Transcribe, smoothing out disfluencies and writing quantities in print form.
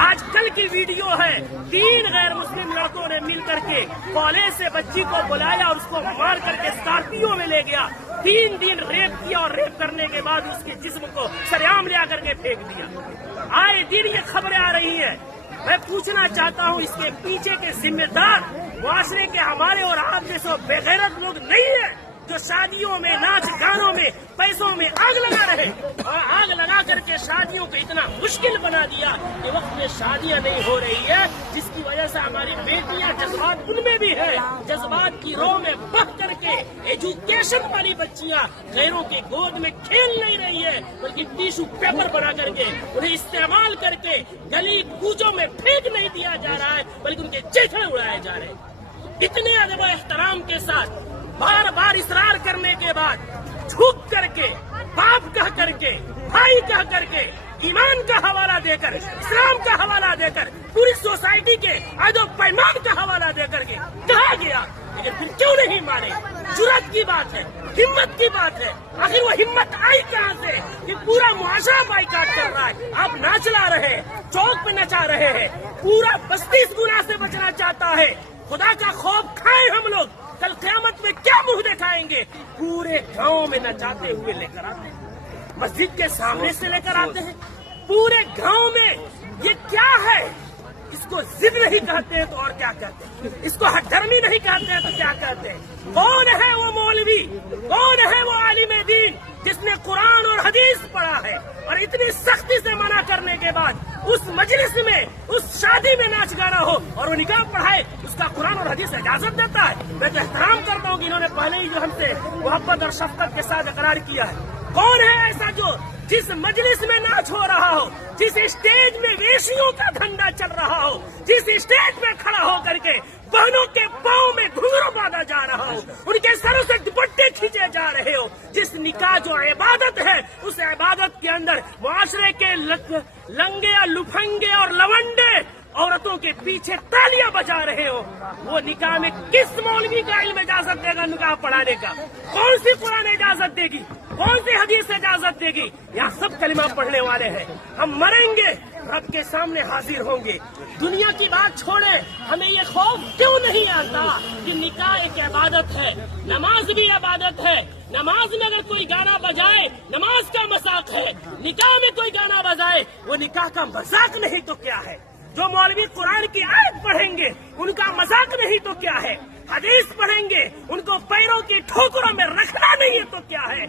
آج کل کی ویڈیو ہے، 3 غیر مسلم لڑکوں نے مل کر کے کالج سے بچی کو بلایا اور اس کو مار کر کے اسکارپیو میں لے گیا، 3 دن ریپ کیا اور ریپ کرنے کے بعد اس کے جسم کو سریعام لے کر کے پھینک دیا۔ آئے دن یہ خبریں آ رہی ہیں۔ میں پوچھنا چاہتا ہوں اس کے پیچھے کے ذمہ دار معاشرے کے ہمارے اور آپ جیسے بےغیرت لوگ نہیں ہیں جو شادیوں میں ناچ گانوں میں پیسوں میں آگ لگا رہے اور آگ لگا کر کے شادیوں کو اتنا مشکل بنا دیا کہ وقت میں شادیاں نہیں ہو رہی ہے، جس کی وجہ سے ہماری بیٹیاں جذبات ان میں بھی ہے، جذبات کی رو میں بہ کر کے ایجوکیشن والی بچیاں غیروں کے گود میں کھیل نہیں رہی ہے بلکہ ٹیشو پیپر بنا کر کے انہیں استعمال کر کے گلی کوچوں میں پھینک نہیں دیا جا رہا ہے بلکہ ان کے چیخڑے اڑائے جا رہے ہیں۔ اتنے ادب و احترام کے ساتھ بار بار اصرار کرنے کے بعد جھک کر کے باپ کہہ کر کے بھائی کہہ کر کے ایمان کا حوالہ دے کر اسلام کا حوالہ دے کر پوری سوسائٹی کے عہد و پیمان کا حوالہ دے کر کے کہا گیا، لیکن پھر کیوں نہیں مانے؟ جرأت کی بات ہے، ہمت کی بات ہے۔ آخر وہ ہمت آئی کہاں سے کہ پورا معاشرہ بائیکاٹ کر رہا ہے، آپ ناچ لا رہے ہیں، چوک پہ نچا رہے ہیں، پورا بستی اس گناہ سے بچنا چاہتا ہے۔ خدا کا خوف کھائیں ہم لوگ، کل قیامت میں کیا منہ دکھائیں گے؟ پورے گاؤں میں نچاتے ہوئے لے کر آتے ہیں، مسجد کے سامنے سے لے کر آتے ہیں، پورے گاؤں میں۔ یہ کیا ہے؟ اس کو ضد نہیں کہتے ہیں تو اور کیا کہتے ہیں؟ اس کو ہٹ دھرمی نہیں کہتے ہیں تو کیا کہتے ہیں؟ کون ہے وہ مولوی، کون ہے وہ عالم دین جس نے قرآن اور حدیث پڑھا ہے اور اتنی سختی سے منع کرنے کے بعد اس مجلس میں اس شادی میں ناچ گانا ہو اور وہ نکاح پڑھائے، اس کا قرآن اور حدیث اجازت دیتا ہے؟ میں تو احترام کرتا ہوں کہ انہوں نے پہلے ہی جو ہم سے محبت اور شفقت کے ساتھ اقرار کیا ہے۔ کون ہے ایسا جو جس مجلس میں ناچ ہو رہا ہو، جس اسٹیج میں ویشیوں کا دھندا چل رہا ہو، جس اسٹیج میں کھڑا ہو کر کے بہنوں کے پاؤں میں گھنگرو باندھا جا رہا ہو، ان کے سروں سے دوپٹے کھینچے جا رہے ہو، جس نکاح جو عبادت ہے اس عبادت کے اندر معاشرے کے لنگے لفنگے اور لونڈے عورتوں کے پیچھے تالیاں بجا رہے ہو، وہ نکاح میں کس مولوی کا علم اجازت دے گا نکاح پڑھانے کا؟ کون سی قرآن اجازت دے گی؟ کون سی حدیث اجازت دے گی؟ یہاں سب کلمہ پڑھنے والے ہیں، ہم مریں گے رب کے سامنے حاضر ہوں گے۔ دنیا کی بات چھوڑے، ہمیں یہ خوف کیوں نہیں آتا کہ نکاح ایک عبادت ہے، نماز بھی عبادت ہے، نماز میں اگر کوئی گانا بجائے نماز کا مذاق ہے، نکاح میں کوئی گانا بجائے وہ نکاح کا مذاق نہیں تو کیا ہے؟ جو مولوی قرآن کی آیت پڑھیں گے ان کا مذاق نہیں تو کیا ہے؟ حدیث پڑھیں گے ان کو پیروں کی ٹھوکروں میں رکھنا نہیں ہے تو کیا ہے؟